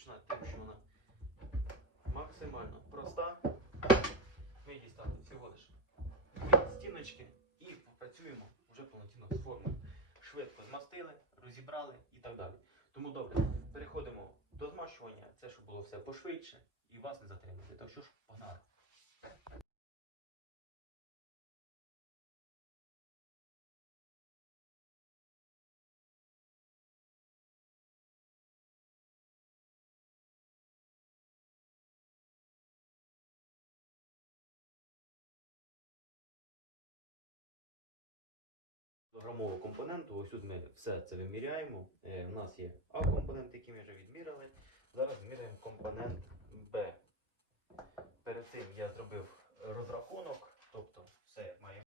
зручна тим, що вона максимально проста. Ми ставимо всього лиш стіночки і попрацюємо вже повноцінно з формою. Швидко змастили, розібрали і так далі. Тому добре, переходимо до змащування. Це щоб було все пошвидше і вас не затримати. Так що ж, погнали. Програмового компоненту, ось тут ми все це виміряємо. Е, у нас є А-компонент, який ми вже відміряли. Зараз міряємо компонент Б. Перед цим я зробив розрахунок.